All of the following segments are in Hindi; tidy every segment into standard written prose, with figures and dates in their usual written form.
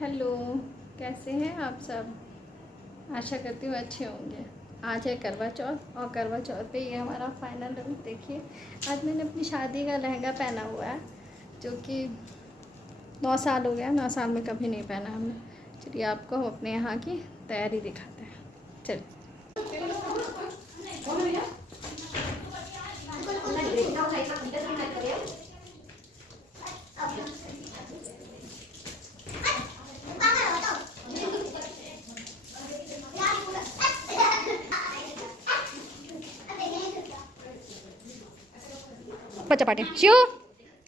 हेलो, कैसे हैं आप सब। आशा करती हूँ अच्छे होंगे। आज है करवा चौथ और करवा चौथ पे ये हमारा फाइनल लुक देखिए। आज मैंने अपनी शादी का लहंगा पहना हुआ है जो कि 9 साल हो गया। 9 साल में कभी नहीं पहना हमने। चलिए आपको हम अपने यहाँ की तैयारी दिखाते हैं। चलिए बच्चा पार्टी शिव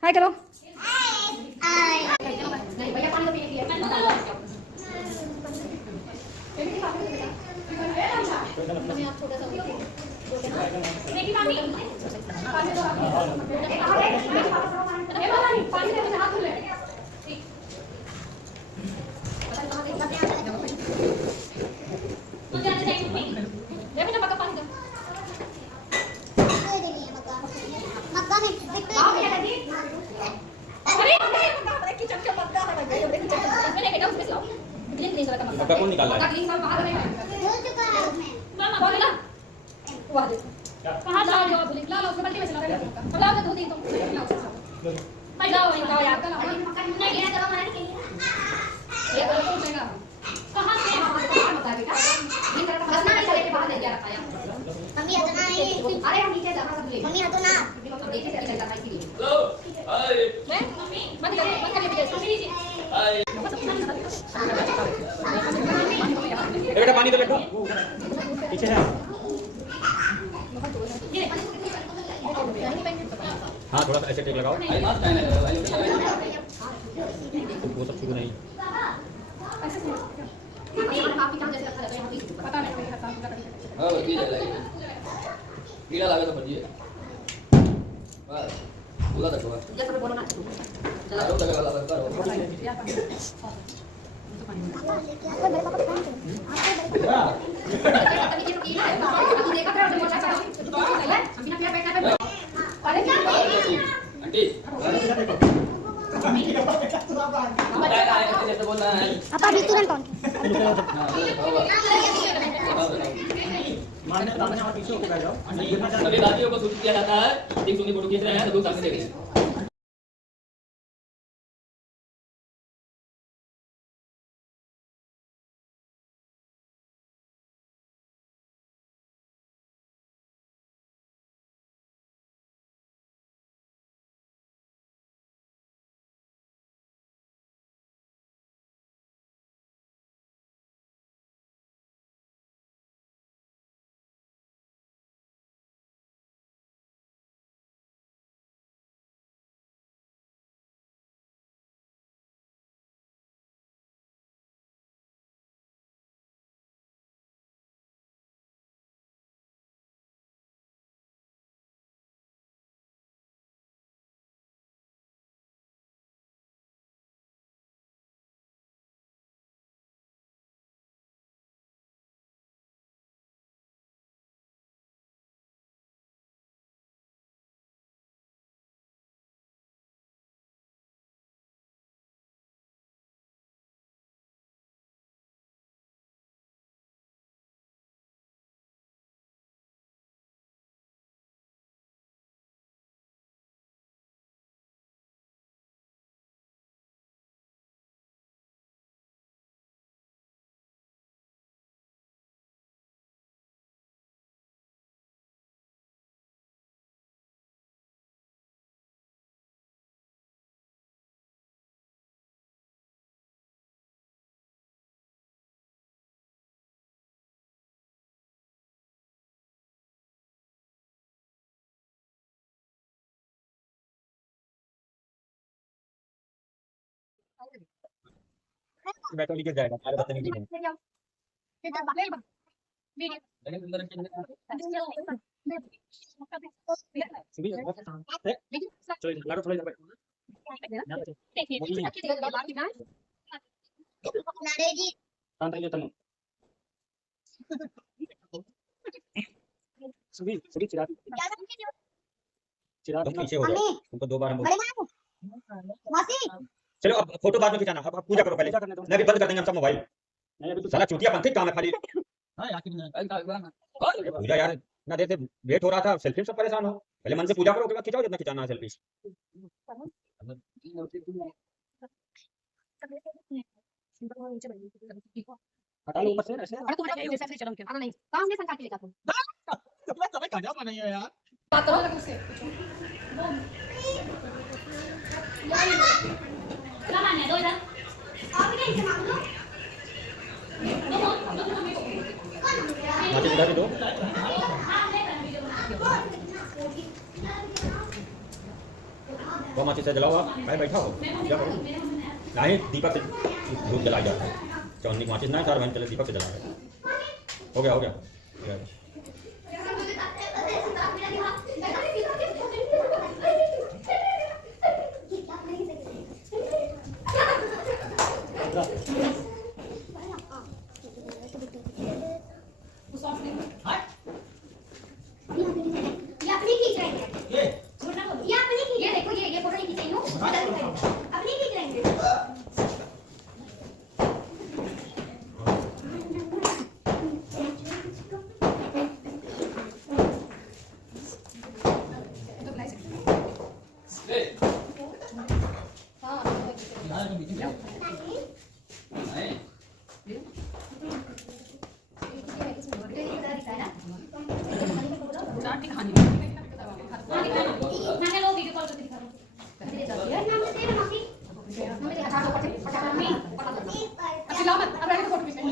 हाय करो। मग्गा कौन निकाल रहा है? कहाँ जा रहे हो आप? ला लो, उसमें बल्टी में चला रहे हो। अब लाओ, मैं धो दी तो। भाई जाओ, जाओ यार, कल आओ। नहीं, ये जगह बनाने के लिए। ये तो पूछेगा। कहाँ से? कहाँ बता बेटा? ये तरह का बसना नहीं चले के बाहर लेके रखा है। मम्मी हटना नहीं। अरे हम नीचे जा रहा सब ले। मम्मी हटो ना। अब देखिए कैसे चलता है इसलिए। हेलो हाय मैं मम्मी बंद कर दीजिए। मम्मी लीजिए। हाय बेटा पानी दो बेटा पीछे है। हाँ थोड़ा सा ऐसे टेक लगाओ। वो सब शुरू नहीं। आपकी काम जैसे रखा जाता है यहाँ पे पता नहीं मेरे हाथ का तरीका। हां ठीक है कीड़ा लगे तो भजिए बस बोला था तो जैसे मैं बोलो ना चलो तक वाला बंद करो आंटी कैसे बोलना है पापा भी तुरंत कौन सभी दादियों को सूचित किया जाता है एक सुनी फोटो खींच रहे हैं तो लोग सामने देख रहे हैं बैठो लीकेज जाएगा सारे बच्चे नहीं दिखेंगे। लेकिन सुंदर रंग के सुबह चलो लाडो थोड़ा इधर बैठो यहाँ बैठो मोदी नारे जी शांत रहिए तनु सुबह सुबह चिराग क्या समझे चिराग पीछे हो मम्मी जाओ तुमको 2 बार हम बड़े माँ मासी चलो अब फोटो बाद में खिंचाना, अब पूजा करो पहले, नहीं बंद कर देंगे हम सब मोबाइल। नहीं अभी तो साला चूतिया पंथी काम है खाली। हां यार कितना पूजा यार इतना देर से वेट हो रहा था, सेल्फी में सब परेशान हो। पहले मन से पूजा करो, उसके बाद खिंचाओ जितना खिंचाना है सेल्फी। हटा लो ऊपर से ऐसे। अरे तुम्हारे ये जैसे चलो क्या नहीं काम में संकाट लेगा तुम तुम्हें समझ कहां जाओ नहीं है यार। बात करो लगे उससे क्या मानने दो इधर आप भी नहीं मांग लो माचिस इधर भी दो। वो माचिस से जलाओ आप, भाई बैठा हो क्या करो। नहीं दीपक से धूप जलाई जाता है, चौनी माचिस ना चार बहन चले दीपक से जला रहे। हो गया हो गया। ये अपनी खींच रहे हैं, ये अपनी खींच, ये देखो ये फोटो नहीं खींची हूँ, अपनी खींच रहे हैं। मैंने लो वीडियो कॉल करके दिखा दो अच्छा लाओ मत अब रहने दो फोटो खींचने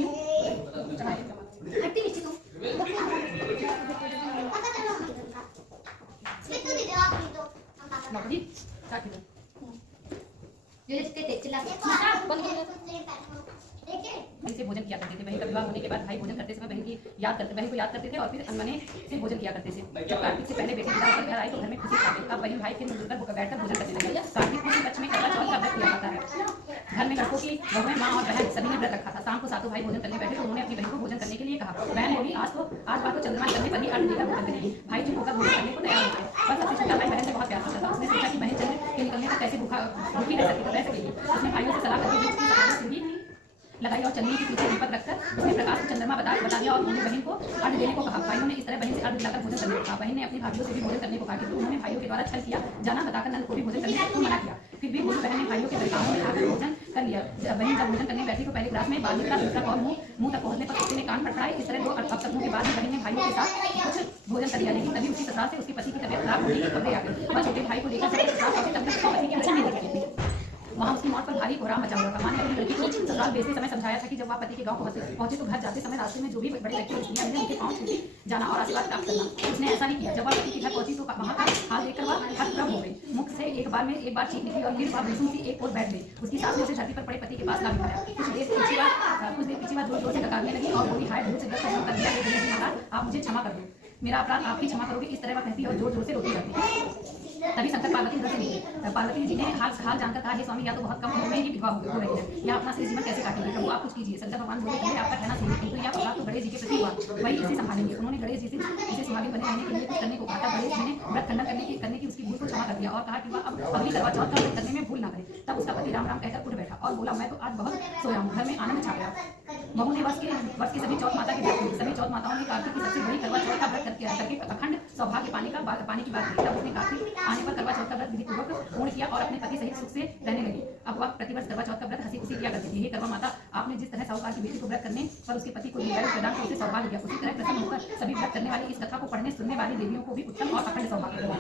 हट्टी नीचे तुम, पता चलो ये तो दे दो आप भी तो हम पापा जी काट दो ये चिल्ला चिल्ला बंद कर दो देखिए से भोजन किया करते थे। बहन का विवाह होने के बाद भाई भोजन करते समय बहन को याद करते थे और फिर अनमने से भोजन किया करते थे। जब कार्तिक से पहले बेटी विदा होकर घर आई तो घर में खुशी थी। अब बहन भाई फिर मिलकर बैठकर भोजन करने लगे। कार्तिक के पक्ष में करवा चौथ का व्रत किया जाता है। घर में लड़कों की बहुएं, माँ और बहन सभी ने व्रत रखा था। शाम को सातों भाई भोजन करने बैठे तो उन्होंने अपनी बहन को भोजन करने के लिए कहा। बहन बोली आज बात तो चंद्रमा करने पर ही अर्घ देकर भोजन करेगी। भाई चुप होकर भोजन करने को तैयार हो गए। पर सबसे छोटा भाई बहन से बहुत प्यार करता था। उसने सोचा कि बहन चंद्र के निकलने तक कैसे भूखी रह सकेगी। उसने भाइयों से सलाह करके लगाई और चन्नी के पीछे दीपक रखकर उसने प्रकाश को चंद्रमा बता दिया और उन्होंने बहन को अर्घ देने को कहा। भाइयों ने इस तरह बहन से अर्घ दिलाकर भोजन करने को कहा। बहन ने अपनी भाइयों से भी भोजन करने को कहा, किंतु उन्होंने भाइयों के द्वारा छल किया जाना बताकर नंद को भी भोजन करने को मना किया। फिर भी दोनों बहन ने भाइयों के परिवारों में आकर भोजन कर लिया। बहन जब भोजन करने बैठी तो पहले ग्लास में बाली का दूसरा और मुंह तक पहुंचने पर किसी ने कान फड़फड़ाए। इस तरह 2 हफ्तों के बाद बहन ने भाइयों के साथ कुछ भोजन कर लिया, लेकिन तभी उसकी ससुराल से उसके पति की तबीयत खराब होने की खबरें आ गई। वह छोटे भाई को लेकर पति की अच्छा नहीं दिख रही थी। वहाँ उसकी मौत पर भारी कोहराम मचा हुआ था। मां ने अपनी लड़की को ससुराल भेजते समय समझाया था कि जब वह पति के गांव पहुंचे तो घर जाते समय रास्ते में जो भी बड़ी लड़की स्त्रियां मिले उनके पांव छूटी जाना और आशीर्वाद प्राप्त करना। उसने ऐसा नहीं किया। जब वह पति के घर पहुंची तो वहाँ का हाल देखकर वह हतप्रभ हो गई। मुख से एक बार चीख निकली और फिर वह बेसुध सी एक ओर बैठ गई। उसकी सास ने उसे धरती पर पड़े पति के पास ला बिठाया। कुछ देर पीछे बाद जोर से डकारने लगी और बोली, हाय भूल से दर्द कर दिया, आप मुझे क्षमा कर दो, मेरा अपराध आप ही क्षमा करोगे। इस तरह वह कहती और जोर जोर से रोती रहती। तभी शंकर पार्वती घर से निकले। पार्वती जी ने हाल जानकर कहा, हे स्वामी, या तो बहुत कम उम्र में ही विधवा हो रही है, या अपना शेष जीवन कैसे काटेंगे, प्रभु आप कुछ कीजिए। शंकर भगवान बोले, पहले आपका कहना सुनिए, किंतु यह अपराध तो गणेश जी के प्रति हुआ, वही इसे संभालेंगे। उन्होंने गणेश जी से इसे स्वामी बने रहने के लिए कुछ करने को कहा। गणेश जी ने व्रत खंडन करने की उसकी भूल को क्षमा कर दिया और कहा कि वह अब अगली करवा चौथ का व्रत करने में भूल ना करे। तब उसका पति राम राम कहकर उठ बैठा और बोला, मैं तो आज बहुत सोया हूँ। घर में आनंद छा गया। बहू ने वर्ष के सभी चौथ माता के व्रत किए। सभी चौथ माताओं ने कार्तिक की सबसे बड़ी करवा चौथ का व्रत करके अखंड सौभाग्य पाने की बात की। तब उसने कार्तिक आने पर करवा चौथ का व्रत विधिपूर्वक पूर्ण किया और अपने पति सहित सुख से रहने लगी। अब वह प्रतिवर्ष करवा चौथ का व्रत हंसी खुशी किया करती थी। हे करवा माता, आपने जिस तरह साहूकार की बेटी को व्रत करने पर उसके पति को दीर्घायु प्रदान कर उसे सौभाग्य दिया, उसी तरह प्रसन्न होकर सभी व्रत करने वाली इस कथा को पढ़ने सुनने वाली देवियों को भी उत्तम और अखंड सौभाग्य प्रदान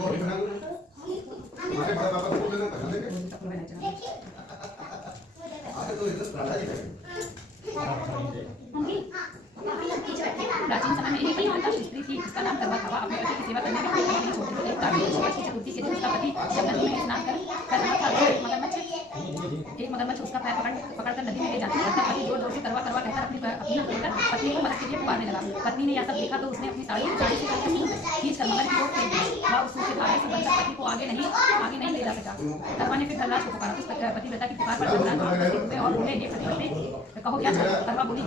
प्राचीन समय में एक माता स्त्री थी, जिसका नाम करवा था। अपने पति की सेवा करने में कोई नहीं छोड़ती थी। एक चतुर्थी के दिन उसका पति जब नदी में स्नान कर रहा था, एक मगरमच्छ उसका पैर पकड़कर नदी में ले जाती है। पति जोर जोर से करवा कहकर अपनी पत्नी को मदद के लिए पुकारने लगा। पत्नी ने यह सब देखा तो उसने अपनी साड़ी से खींच कर मगर की ओर फेंक दी। वह उसके भागे से बनकर पति को आगे नहीं ले जा सका। करवा ने फिर धनराज को पुकारा। उस पतिव्रता की पुकार पर और बोले, ये पतिव्रते कहो क्या। करवा बोली,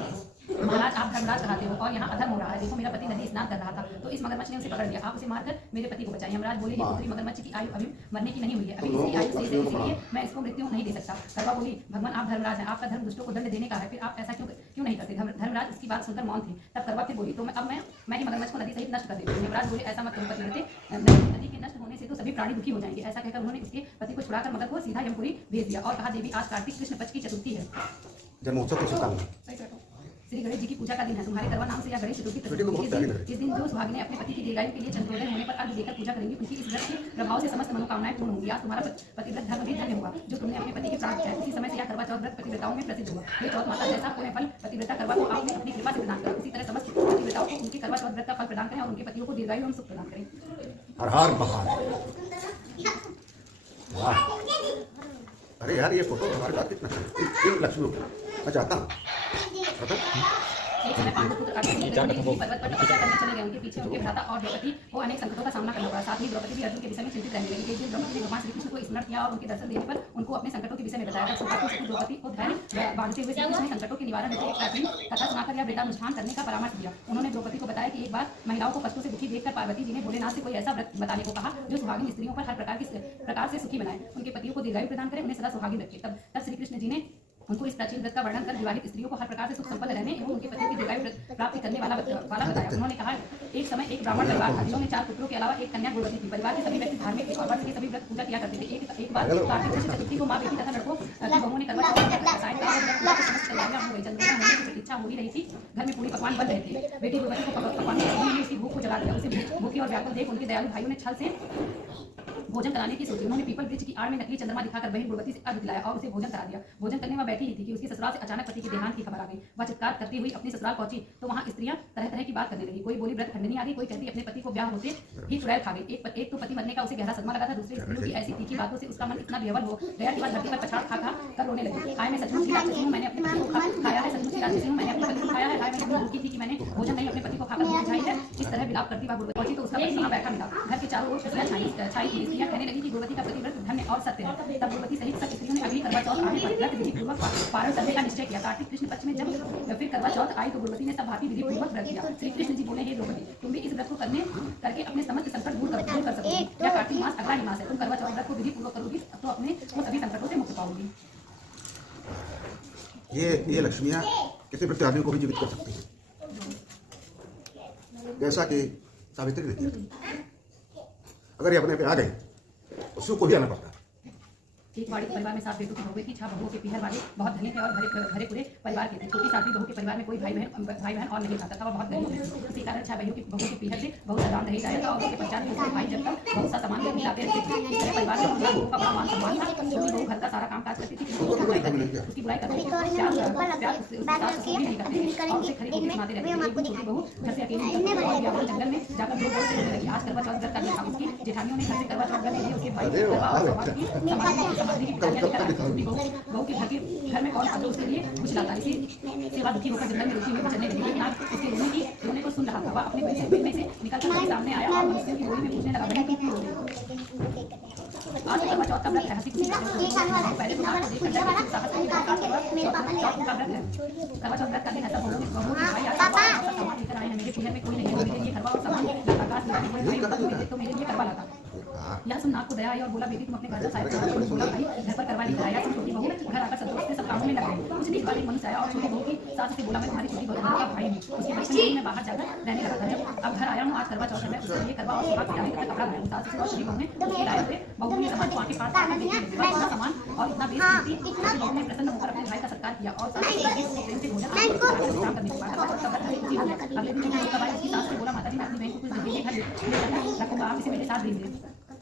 महाराज आप धर्मराज कहते हो और यहाँ अधर्म हो रहा है। देखो मेरा पति नदी स्नान कर रहा था तो इस मगरमच्छ ने उसे पकड़ लिया, आप उसे मारकर मेरे पति को बचाइए। यमराज बोले, ये पुत्री मगरमच्छ की आयु अभी मरने की नहीं हुई है, अभी इसकी आयु शेष है, इसलिए मैं इसको मृत्यु नहीं दे सकता। कड़वा बोली, भगवान आप धर्मराज हैं, आपका धर्म दुष्टों को दंड देने का है, फिर आप ऐसा क्यों नहीं करते। धर्मराज इसकी बात सुनकर मौन थे। तब कड़वा फिर बोली, तो मैं ही मगरमच्छ को नदी सहित नष्ट कर देती हूँ। यमराज बोले, ऐसा मत करो पतिव्रते, नदी के नष्ट होने से तो सभी प्राणी दुखी हो जाएंगे। ऐसा कहकर उन्होंने उसके पति को छुड़ाकर मगर को सीधा यमपुरी भेज दिया और कहा, देवी आज कार्तिक कृष्ण पक्ष की चतुर्थी है, जन्मोत्सव की शुभकामनाएं। श्री गणेश जी की पूजा का दिन है, तुम्हारे करवा नाम से या गणेश चतुर्थी इस दिन जो सुहागिनें अपने पति की दीर्घायु के लिए चंद्रोदय होने पर अर्घ देकर पूजा करेंगी, उनकी इस व्रत के प्रभाव से समस्त मनोकामनाएं पूर्ण होंगी। आज तुम्हारा पतिव्रत धर्म भी धन्य होगा जो तुमने अपने पति के प्राण बचाए। उसी समय से यह करवा चौथ व्रत पतिव्रताओं में प्रसिद्ध हुआ। ये चौथ माता जैसा पुण्य फल पतिव्रता करवा को आपने अपनी कृपा से प्रदान करा, उसी तरह समस्त पतिव्रताओं को उनके करवा चौथ व्रत का फल प्रदान करें और उनके पतियों को दीर्घायु एवं सुख प्रदान करें। हर हर महादेव। वाह, अरे यार ये फोटो हमारे पास कितना है। लक्ष्मी मैं चाहता हूँ एक समय पांडव पुत्र अर्जुन पर्वत पर तपस्या करने चले गए। उनके पीछे उनके भ्राता और द्रौपदी को अनेक संकटों का सामना करना पड़ा। साथ ही द्रौपदी भी अर्जुन के विषय में चिंतित रहने लगी। एक दिन द्रौपदी ने भगवान श्री कृष्ण को स्मरण किया और उनके दर्शन देने पर उनको अपने संकटों के विषय में बताया। द्रौपदी को धैर्य बांधते हुए श्री कृष्ण ने संकटों के निवारण हेतु एक प्राचीन कथा सुनाकर यह वृंदानुष्ठान करने का परामर्श दिया। उन्होंने द्रौपदी को बताया कि एक बार महिलाओं को कष्टों से दुखी देखकर पार्वती जी ने भोलेनाथ से कोई ऐसा व्रत बताने को कहा जो सुहागिन स्त्रियों पर हर प्रकार से सुखी बनाए, उनके पतियों को दीर्घायु प्रदान करे, उन्हें सदा सुहागिन रखे। तब श्री कृष्ण जी ने उनको इस प्राचीन व्रत का वर्णन कर विवाहित स्त्रियों को हर प्रकार से सुख संपन्न रहने एवं उनके पति की दीर्घायु प्राप्ति करने वाला बताया। उन्होंने कहा, एक समय एक ब्राह्मण परिवार था जिन्होंने 4 पुत्रों के अलावा एक कन्या गुणवती थी। परिवार के सभी व्यक्ति धार्मिक और वर्ष के सभी व्रत पूजा किया करते थे। एक बार कार्तिक कृष्ण चतुर्थी को माँ बेटी तथा लड़कों की बहुओं ने करवा प्रतीक्षा हो ही रही थी। घर में पूरी पकवान बन रहे थे। बेटी गुणवती को पकवान ने उसकी भूख को जगा दिया। उसे भूखी और व्याकुल देख उनके दयालु भाइयों ने छल से भोजन कराने की सोची। उन्होंने पीपल वृक्ष की आड़ में नकली चंद्रमा दिखाकर बहन गुणवती से अर्घ दिलाया और उसे भोजन करा दिया। भोजन करने में बैठी ही थी कि उसकी ससुराल से अचानक पति के देहांत की खबर आ गई। वह चित्कार करती हुई अपनी ससुराल पहुंची तो वहां स्त्रियां तरह तरह की बात करने लगी। कोई बोली व्रत खंडनी आ गई, कोई कहती अपने पति को ब्याह होते ही चुड़ैल खा गई। एक तो पति मरने का उसे गहरा सदमा लगा था, दूसरी स्त्रियों की ऐसी तीखी बातों से उसका मन इतना बेहवल हो गया कि वह धरती पर पछाड़ खा कर रोने लगी। हाय मैं सचमुच की राक्षसी हूं, मैंने अपने पति को खाया है। सचमुच की राक्षसी हूं, मैंने अपने पति को खाया है। हाय मैं इतनी भूखी थी कि मैंने भोजन नहीं अपने पति को खाकर भूख बुझाई है। इस तरह विलाप करती वह गुणवती पहुंची तो उसका पति वहां बैठा मिला। घर के चारों ओर खुशियां छाई थी। स्त्रियां कहने लगी कि गुणवती का पतिव्रत धन्य और सत्य है। तब गुणवती सहित सब स्त्रियों ने अगली करवा चौथ आने पर व्रत विधि पूर्वक पारण करने का निश्चय किया। कार्तिक कृष्ण पक्ष में जब फिर करवा चौथ आई तो गुणवती ने सब भांति विधि पूर्वक व्रत किया। श्री कृष्ण जी बोले, हे द्रौपदी, तुम भी इस व्रत को करके अपने समस्त संकट दूर कर सकोगी। यह कार्तिक मास अगला ही मास है, तुम करवा चौथ व्रत को विधि पूर्वक करोगी तो अपने सभी संकटों से मुक्त पाओगी। ये लक्ष्मियाँ किसी प्रति आदमी को भी जीवित कर सकती हैं, जैसा कि सावित्री ने किया। अगर ये अपने पे आ गए तो शिव को भी आना पड़ता है। एक वाड़ी परिवार में 7 बेटों की बहू थी। 6 बहुओं के पीहर वाले बहुत धनी थे और भरे पूरे परिवार के थे। छोटी 7वीं बहू के परिवार में कोई भाई बहन और नहीं खाता था, वह बहुत गरीब थे। इसी कारण 6 बहुओं के पीहर से बहुत सामान नहीं जाया था और उसके पश्चात दूसरे भाई जब तक बहुत सा सामान लेकर लाते रहते थे। इस तरह परिवार में बहू का बड़ा मान सम्मान था। छोटी बहू घर का सारा काम काज करती थी, उसकी बुराई करती थी उसे खरीद सुनाते रहते थे। छोटी बहू घर से अकेली जंगल में जाकर 2 वर्ष रहने लगी। आज करवा चौथ व्रत का दिन था। उसकी जेठानियों ने घर से करवा चौथ व्रत लिए उसके भाई बहू के घर में कौन आता उसके लिए कुछ लाता। इसी सेवा दुखी होकर जंगल में रुचि में चलने लगी। लेकिन आज उसके रोने को सुन रहा था। वह अपने पेट में से निकलकर सामने आया और मनुष्यों की बोली में पूछने लगा, बहन क्यों रो रही? आज करवा चौथ का व्रत है। हंसी खुशी पहले तो नाक को देखकर करवा चौथ व्रत का दिन ऐसा बहू भाई आज सामान लेकर आए हैं। मेरे पूजन में कोई नहीं है, मेरे लिए करवा और सामान तो मेरे लिए करवा लाता। यह सुन नाक को दया आई और बोला, बेटी तुम अपने घर का साहिब बोला भाई घर पर करवा लेकर आया। छोटी बहू घर आकर संतोष से सब कामों में लग गई। कुछ देर बाद एक मनुष्य आया और छोटी बहू की सास से बोला, मैं तुम्हारी छोटी बहू का भाई हूँ। उसके बचपन में मैं बाहर जाकर रहने लगा था। जब अब घर आया हूँ, आज करवा चौथ है, मैं उसके लिए करवा और सुहाग पिलाने का कपड़ा लाया हूँ। सास से छोटी बहू ने उसके लाए थे। बहू ने सामान को आके पास इतना सामान और इतना बेच दी। बहू ने प्रसन्न होकर अपने भाई का सत्कार किया और प्रेम से भोजन करने के बाद अगले दिन उसकी सास से बोला, माता जी मैं अपनी बहन को कुछ दीजिए, घर रखूंगा, आप इसे मेरे साथ भेजिए।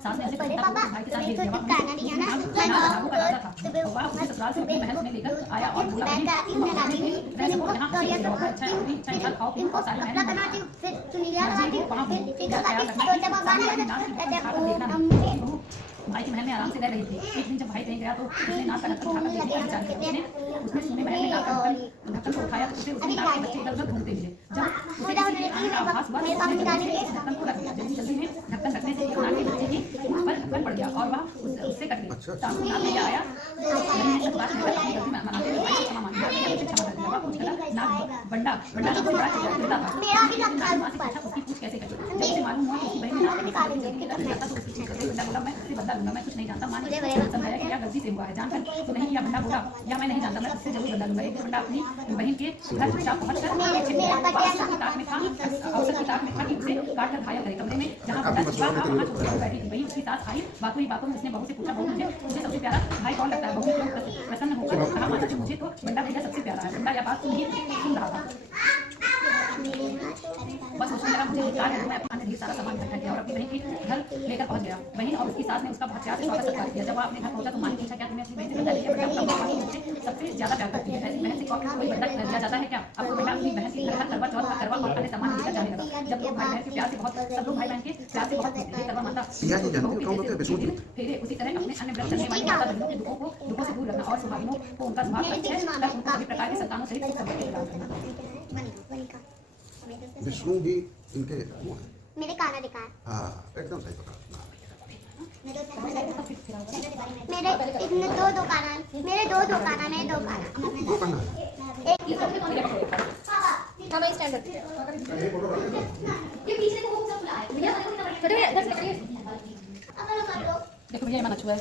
सास ने ऐसे भाई के साथ भेज दिया। वह अपने ससुराल से अपनी बहन लेकर आया और बोला, भाई की महल में आराम से रह रही थी। एक दिन जब भाई कहीं गया तो उसने नाक का ढक्कन उठाकर उसने सोने महल में ढक्कन को उठाया तो उसने नाक के बच्चे इधर-उधर घूमते मिले। जब उसे किसी का आभास हुआ तो उसने ढक्कन को रख दिया। जल्दी में ढक्कन रखने से नाक के बच्चे की पर ढक्कन पड़ गया और वह उससे कट गई। सासू नाक ले आया, मनाते हुए भाई से क्षमा मांगी। बंडा बंडा सबसे बड़ा चिड़ता था। मेरा भी लगता है उसकी पूछ कैसे करी, जब उसे मालूम हुआ कि उसकी बहन ने नाक निकाल दी तो उसकी पूछ कैसे। बंडा बोला मैं उससे बदला लूंगा, मैं कुछ नहीं जानता। माँ ने समझाया कि यह गलती से हुआ है, जानकर तो नहीं किया। बंडा बोला या मैं नहीं जानता, मैं उससे जरूर बदला लूंगा। एक दिन बंडा अपनी बहन के घर चुपचाप पहुंचकर अवसर की ताक में था कि उसे काट कर घायल करे। कमरे में जहाँ बंडा छिपा था वहाँ छोटी बैठी थी। वही उसकी सास आई। बातों ही बातों में उसने बहू से पूछा, बहू मुझे सबसे प्यारा भाई कौन लगता है? बहू ने प्रसन्न होकर कहा, माता जी मुझे तो बंडा भैया सबसे प्यारा है। बंडा यह बात सुन रहा था, बस उसने लगा मुझे धिक्कार है, तो मैं अपने ढेर सारा सामान इकट्ठा किया और अपनी बहन के घर लेकर पहुंच गया। बहन और उसकी सास ने उसका बहुत प्यार से स्वागत सत्कार किया। जब वो अपने घर पहुंचा तो माँ ने पूछा, क्या तुम्हें अपनी बहन से बदला लिया? बंडा मुझसे सबसे ज्यादा प्यार करती है, ऐसी बहन से कोई बदला लिया जाता है क्या? आपको बंडा अपनी बहन के घर करवा चौथ का करवा और अन्य सामान लेकर जाने लगा। जब लोग भाई बहन के प्यार से बहुत सब लोग भाई बहन के प्यार से बहुत करवा माता फेरे, उसी तरह अपने अन्य व्रत करने वाली माता बहनों के दुखों से दूर रखना और सुहागिनों को उनका स्वभाव अच्छे तक उनको सभी प्रकार के संतानों सहित सुख समृद्धि प्रदान करना। विष्णु भी इनके वो हैं। मेरे काना दिखा है। हाँ एकदम सही पकड़ा। मेरे इतने दो काना, मेरे दो काना, मेरे दो काना। दो काना एक हमें स्टैंड रखिए। ये पीछे को सब फुला है भैया, छोटे भैया इधर से देखिए। अब लोग कर लो। देखो भैया मन छुआ है।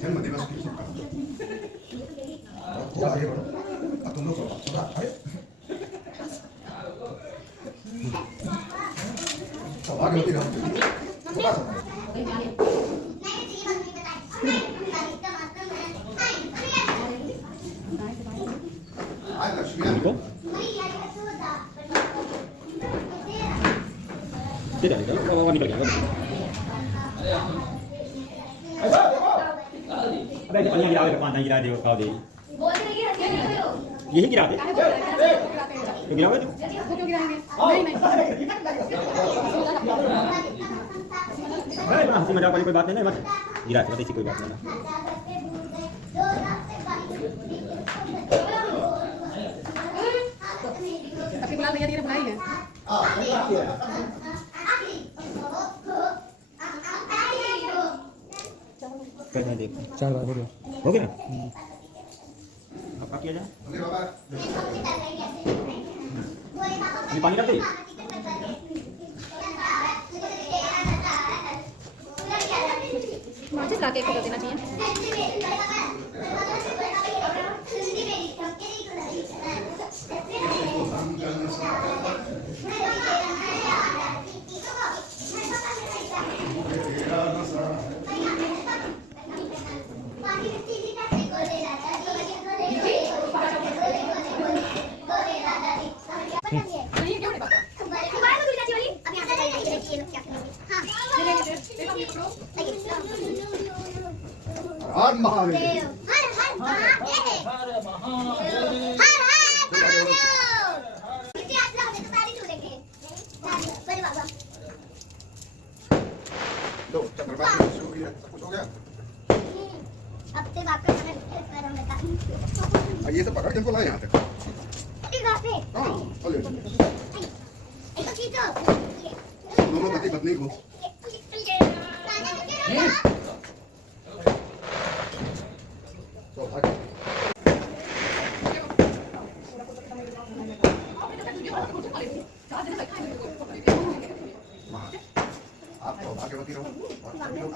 जन्म दिवस की शुभकामनाएं। थोड़ा आगे बढ़ो। अब तुम लोग थोड़ा आगे होती रहो। थोड़ा सा आज लक्ष्मी को tidak ada bawa निकल गया। अबे ये पनिया गिरा दे, पानी गिरा दे, खा दे। यही गिरा दे। तो गिराओगे तू? क्यों गिराएंगे? नहीं अरे हंसी मजाक वाली कोई बात नहीं, मत गिरा दे, ऐसी कोई बात नहीं। आपकी गुलाब भैया ने बनाई है। चार बार हो गया। हो गया अब क्या किया जाए? पानी डाल दे। माचिस लाके एक देना चाहिए। हर महादेव। लो चक्रवाती शुरू किया, सब कुछ हो गया। अब से वापस ये सब पकड़ के इनको लाए यहाँ तक। हाँ चलो दोनों पति पत्नी को आप तो भाग्यवती रहो और सभी लोग